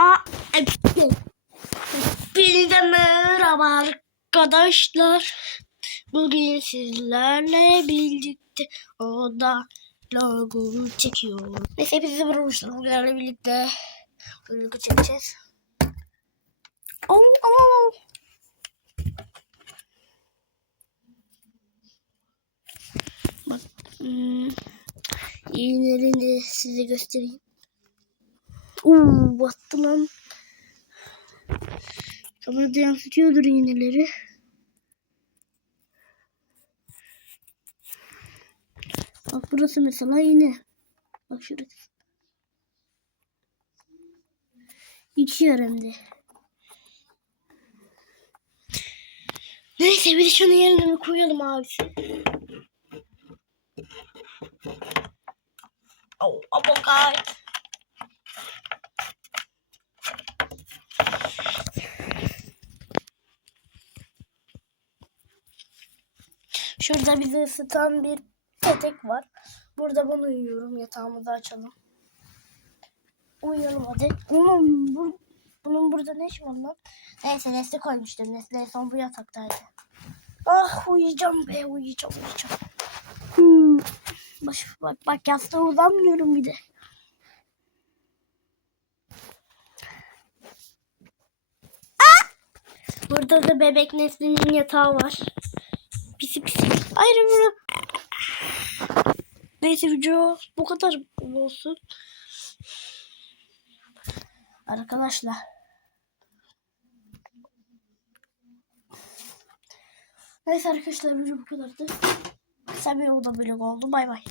Aa, Hepinize merhaba arkadaşlar. Bugün sizlerle birlikte oda logo çekiyor. Neyse hepinize vurmuşlar. Bugünlerle birlikte logo çekeceğiz. Oh, oh. Bak, hmm, iğnelerini size göstereyim. Uuu battı lan. Kamerada yansıtıyordur iğneleri. Bak burası mesela iğne. Bak şurası. İki hem de. Neyse bir de şunun yerine bir koyalım abisi. Oh, avokado. Şurada bizi ısıtan bir petek var. Burada bunu uyuyorum. Yatağımızı açalım. Uyuyalım hadi. Bunun, bu, bunun burada ne işi var lan? Neyse Nesli koymuştum. Nesli en son bu yataktaydı. Ah uyuyacağım be uyuyacağım uyuyacağım. Hmm. Bak, bak, bak yastığa uzanmıyorum bir de. Ah! Burada da bebek Nesli'nin yatağı var. Ayrı bura. Neyse video bu kadar olsun. Arkadaşlar. Neyse arkadaşlar video bu kadardı. Sen bir oda vlog oldu. Bay bay.